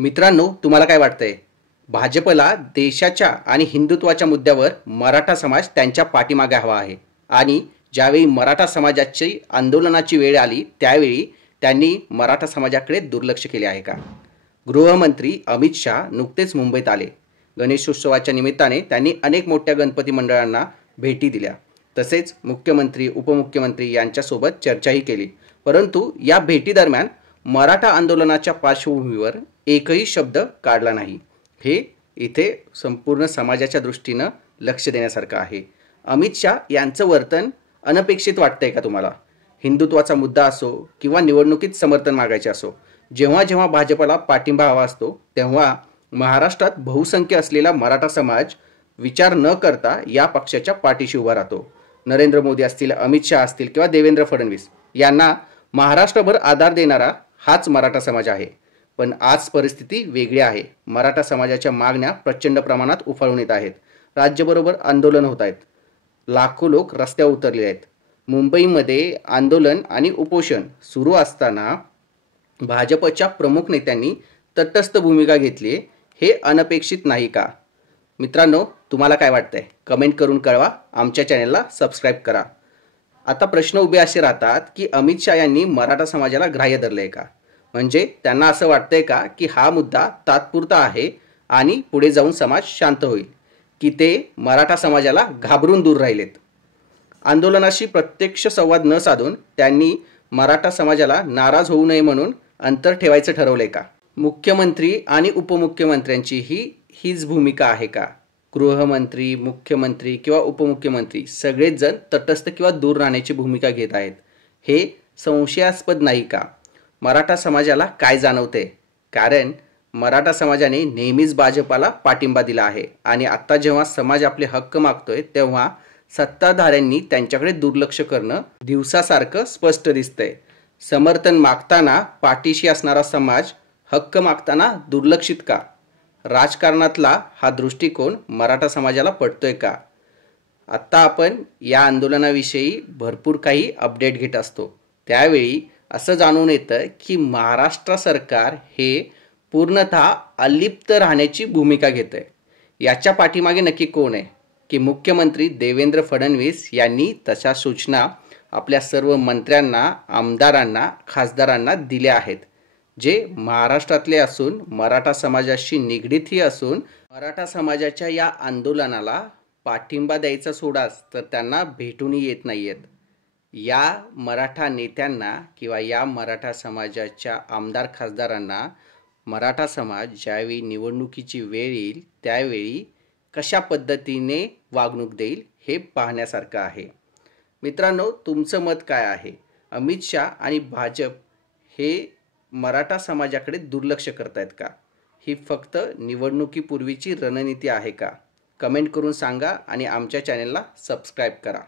मित्रांनो, तुम्हाला काय वाटतंय? भाजपला देशाच्या आणि हिंदुत्वाच्या मुद्द्यावर मराठा समाज त्यांच्या पाठीमागे हवा आहे आणि ज्यावेळी मराठा समाजाची आंदोलनाची वेळ आली त्यावेळी त्यांनी मराठा समाजाकडे दुर्लक्ष केले आहे का? गृहमंत्री अमित शाह नुकतेच मुंबईत आले. गणेशोत्सवाच्या निमित्ताने त्यांनी अनेक मोठ्या गणपती मंडळांना भेटी दिल्या. तसेच मुख्यमंत्री, उपमुख्यमंत्री यांच्यासोबत चर्चाही केली. परंतु या भेटीदरम्यान मराठा आंदोलनाच्या पार्श्वभूमीवर एकही शब्द काढला नाही. हे इथे संपूर्ण समाजाच्या दृष्टीनं लक्ष देण्यासारखं आहे. अमित शाह यांचं वर्तन अनपेक्षित वाटतंय का तुम्हाला? हिंदुत्वाचा मुद्दा असो किंवा निवडणुकीत समर्थन मागायचे असो, जेव्हा जेव्हा भाजपला पाठिंबा हवा असतो तेव्हा महाराष्ट्रात बहुसंख्य असलेला मराठा समाज विचार न करता या पक्षाच्या पाठीशी उभा राहतो. नरेंद्र मोदी असतील, अमित शाह असतील किंवा देवेंद्र फडणवीस यांना महाराष्ट्रभर आधार देणारा हाच मराठा समाज आहे. पण आज परिस्थिती वेगळी आहे. मराठा समाजाच्या मागण्या प्रचंड प्रमाणात उफाळून येत आहेत. राज्याबरोबर आंदोलन होत आहेत. लाखो लोक रस्त्यावर उतरले आहेत. मुंबईमध्ये आंदोलन आणि उपोषण सुरू असताना भाजपच्या प्रमुख नेत्यांनी तटस्थ भूमिका घेतली. हे अनपेक्षित नाही का? मित्रांनो, तुम्हाला काय वाटतंय? कमेंट करून कळवा. आमच्या चॅनलला सबस्क्राईब करा. आता प्रश्न उभे असे राहतात की अमित शाह यांनी मराठा समाजाला ग्राह्य धरलंय का? म्हणजे त्यांना असं वाटतंय का की हा मुद्दा तात्पुरता आहे आणि पुढे जाऊन समाज शांत होईल, की ते मराठा समाजाला घाबरून दूर राहिलेत? आंदोलनाशी प्रत्यक्ष संवाद न साधून त्यांनी मराठा समाजाला नाराज होऊ नये म्हणून अंतर ठेवायचं ठरवलंय का? मुख्यमंत्री आणि उपमुख्यमंत्र्यांची हीच भूमिका आहे का? गृहमंत्री, मुख्यमंत्री किंवा उपमुख्यमंत्री सगळेच जण तटस्थ किंवा दूर राहण्याची भूमिका घेत आहेत. हे संशयास्पद नाही का? मराठा समाजाला काय जाणवते? कारण मराठा समाजाने नेहमीच भाजपाला पाठिंबा दिला आहे आणि आता जेव्हा समाज आपले हक्क मागतोय तेव्हा सत्ताधाऱ्यांनी त्यांच्याकडे दुर्लक्ष करणं दिवसासारखं स्पष्ट दिसतंय. समर्थन मागताना पाठीशी असणारा समाज हक्क मागताना दुर्लक्षित का? राजकारणातला हा दृष्टिकोन मराठा समाजाला पटतोय का? आत्ता आपण या आंदोलनाविषयी भरपूर काही अपडेट घेत असतो. त्यावेळी असं जाणून येतं की महाराष्ट्र सरकार हे पूर्णतः अलिप्त राहण्याची भूमिका घेत आहे. याच्या पाठीमागे नक्की कोण आहे? की मुख्यमंत्री देवेंद्र फडणवीस यांनी तशा सूचना आपल्या सर्व मंत्र्यांना, आमदारांना, खासदारांना दिल्या आहेत, जे महाराष्ट्रातले असून मराठा समाजाशी निगडीतही असून मराठा समाजाच्या या आंदोलनाला पाठिंबा द्यायचा सोडाच तर त्यांना भेटूनही येत नाही आहेत. या मराठा नेत्यांना किंवा या मराठा समाजाच्या आमदार खासदारांना मराठा समाज ज्यावेळी निवडणुकीची वेळ येईल त्यावेळी कशा पद्धतीने वागणूक देईल हे पाहण्यासारखं आहे. मित्रांनो, तुमचं मत काय आहे? अमित शाह आणि भाजप हे मराठा समाजाकडे दुर्लक्ष करतायत का? ही फक्त निवडणुकीपूर्वीची रणनीती आहे का? कमेंट करून सांगा आणि आमच्या चॅनलला सबस्क्राईब करा.